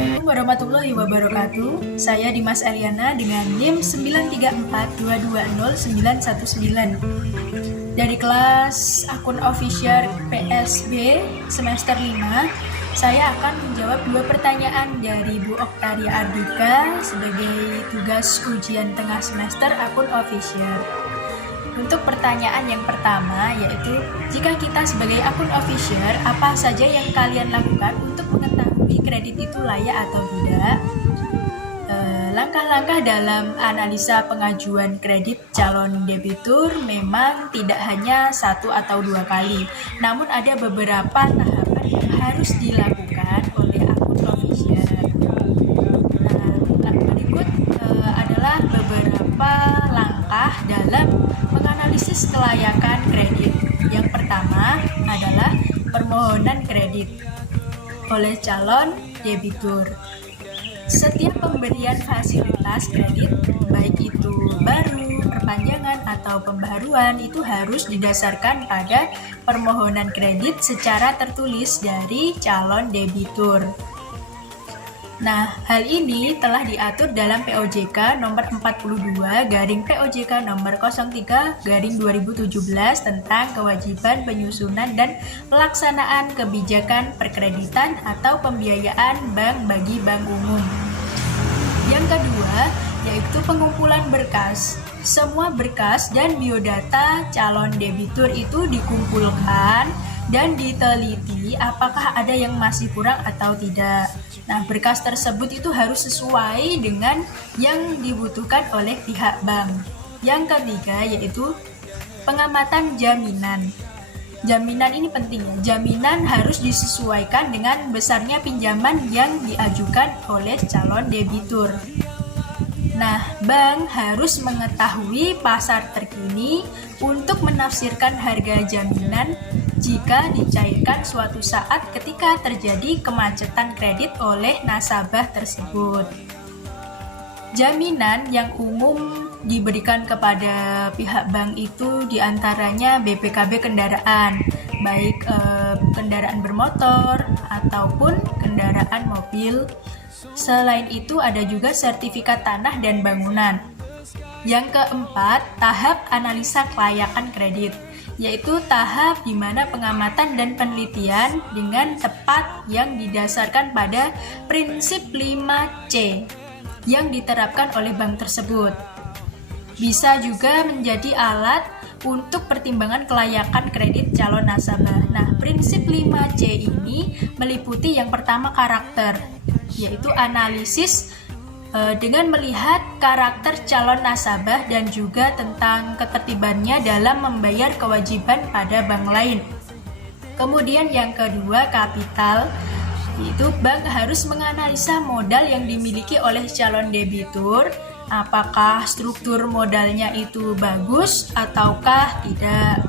Assalamualaikum warahmatullahi wabarakatuh. Saya Dimas Eliana dengan NIM 934220919. Dari kelas akun official PSB semester 5, saya akan menjawab 2 pertanyaan dari Bu Oktaria Ardika sebagai tugas ujian tengah semester akun official. Untuk pertanyaan yang pertama yaitu, jika kita sebagai akun official, apa saja yang kalian lakukan untuk mengetahui kredit itu layak atau tidak? Langkah-langkah dalam analisa pengajuan kredit calon debitur memang tidak hanya 1 atau 2 kali, namun ada beberapa tahapan yang harus dilakukan oleh akun official. Nah, berikut adalah beberapa langkah dalam menganalisis kelayakan kredit. Yang pertama adalah permohonan kredit oleh calon debitur. Setiap pemberian fasilitas kredit, baik itu baru, perpanjangan, atau pembaruan, itu harus didasarkan pada permohonan kredit secara tertulis dari calon debitur. Nah, hal ini telah diatur dalam POJK nomor 42/POJK nomor 03/2017 tentang kewajiban penyusunan dan pelaksanaan kebijakan perkreditan atau pembiayaan bank bagi bank umum. Yang kedua, yaitu pengumpulan berkas. Semua berkas dan biodata calon debitur itu dikumpulkan dan diteliti apakah ada yang masih kurang atau tidak. Nah, berkas tersebut itu harus sesuai dengan yang dibutuhkan oleh pihak bank. Yang ketiga yaitu pengamatan jaminan. Jaminan ini penting ya. Jaminan harus disesuaikan dengan besarnya pinjaman yang diajukan oleh calon debitur. Nah, bank harus mengetahui pasar terkini untuk menafsirkan harga jaminan jika dicairkan suatu saat ketika terjadi kemacetan kredit oleh nasabah tersebut. Jaminan yang umum diberikan kepada pihak bank itu diantaranya BPKB kendaraan, baik kendaraan bermotor ataupun kendaraan mobil. Selain itu ada juga sertifikat tanah dan bangunan. Yang keempat, tahap analisa kelayakan kredit, yaitu tahap di mana pengamatan dan penelitian dengan tepat yang didasarkan pada prinsip 5C yang diterapkan oleh bank tersebut. Bisa juga menjadi alat untuk pertimbangan kelayakan kredit calon nasabah. Nah, prinsip 5C ini meliputi yang pertama karakter, yaitu analisis dengan melihat karakter calon nasabah dan juga tentang ketertibannya dalam membayar kewajiban pada bank lain. Kemudian yang kedua kapital, yaitu bank harus menganalisa modal yang dimiliki oleh calon debitur, apakah struktur modalnya itu bagus ataukah tidak.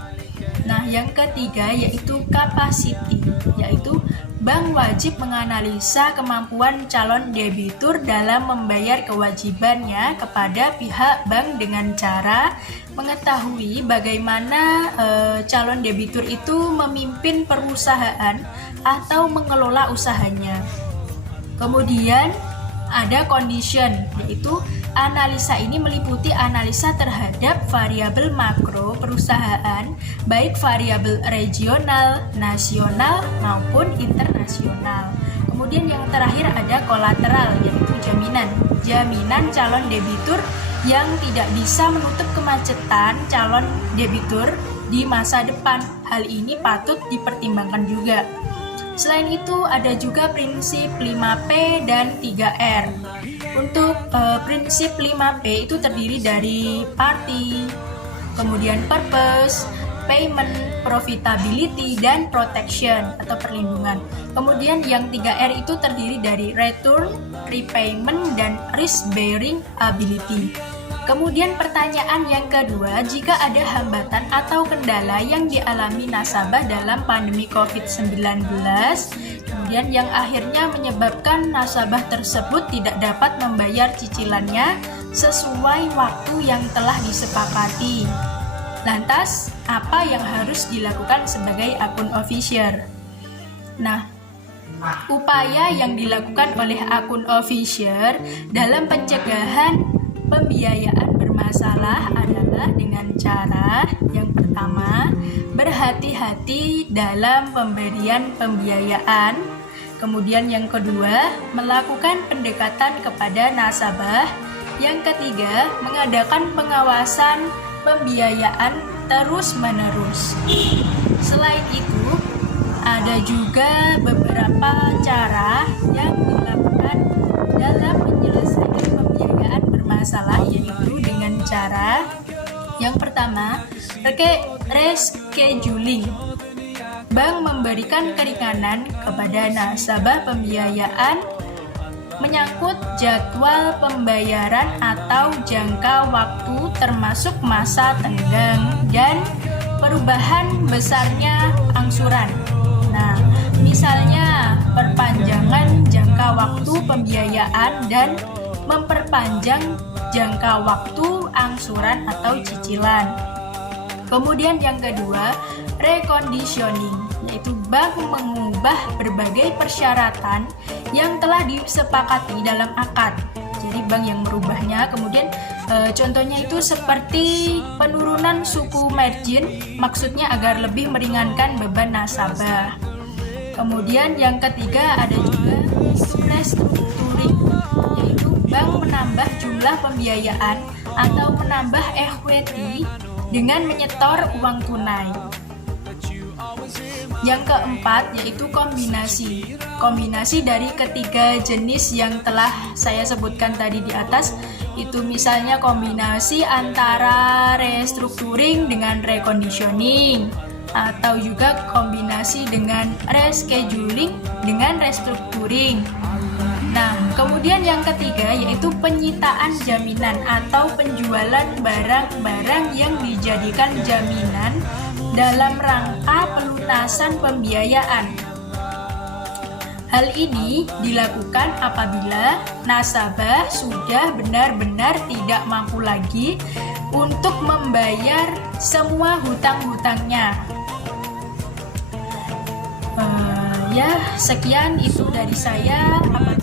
Nah, yang ketiga yaitu capacity, yaitu bank wajib menganalisa kemampuan calon debitur dalam membayar kewajibannya kepada pihak bank dengan cara mengetahui bagaimana calon debitur itu memimpin perusahaan atau mengelola usahanya. Kemudian ada condition, yaitu analisa ini meliputi analisa terhadap variabel makro perusahaan, baik variabel regional, nasional, maupun internasional. Kemudian yang terakhir ada kolateral, yaitu jaminan. Jaminan calon debitur yang tidak bisa menutup kemacetan calon debitur di masa depan. Hal ini patut dipertimbangkan juga. Selain itu ada juga prinsip 5P dan 3R. Untuk prinsip 5P itu terdiri dari party, kemudian purpose, payment, profitability, dan protection atau perlindungan. Kemudian yang 3R itu terdiri dari return, repayment, dan risk bearing ability. Kemudian pertanyaan yang kedua, jika ada hambatan atau kendala yang dialami nasabah dalam pandemi COVID-19, kemudian yang akhirnya menyebabkan nasabah tersebut tidak dapat membayar cicilannya sesuai waktu yang telah disepakati. Lantas, apa yang harus dilakukan sebagai akun official? Nah, Upaya yang dilakukan oleh akun official dalam pencegahan pembiayaan bermasalah adalah dengan cara yang pertama, berhati-hati dalam pemberian pembiayaan. Kemudian yang kedua, melakukan pendekatan kepada nasabah. Yang ketiga, mengadakan pengawasan pembiayaan terus-menerus. Selain itu, ada juga beberapa cara yang dilakukan dalam menyelesaikan pembiayaan bermasalah, yaitu dengan cara yang pertama, rescheduling. Bank memberikan keringanan kepada nasabah pembiayaan menyangkut jadwal pembayaran atau jangka waktu termasuk masa tenggang dan perubahan besarnya angsuran. Nah, misalnya perpanjangan jangka waktu pembiayaan dan memperpanjang jangka waktu angsuran atau cicilan. Kemudian yang kedua, reconditioning, yaitu bank mengubah berbagai persyaratan yang telah disepakati dalam akad. Jadi bank yang merubahnya. Kemudian contohnya itu seperti penurunan suku margin, maksudnya agar lebih meringankan beban nasabah. Kemudian yang ketiga ada juga restructuring, yaitu bank menambah jumlah pembiayaan atau menambah equity dengan menyetor uang tunai. Yang keempat yaitu kombinasi dari ketiga jenis yang telah saya sebutkan tadi di atas. Itu misalnya kombinasi antara restructuring dengan reconditioning, atau juga kombinasi dengan rescheduling dengan restructuring. Nah, kemudian yang ketiga yaitu penyitaan jaminan atau penjualan barang-barang yang dijadikan jaminan dalam rangka pelunasan pembiayaan. Hal ini dilakukan apabila nasabah sudah benar-benar tidak mampu lagi untuk membayar semua hutang-hutangnya. Ya, sekian itu dari saya. Apabila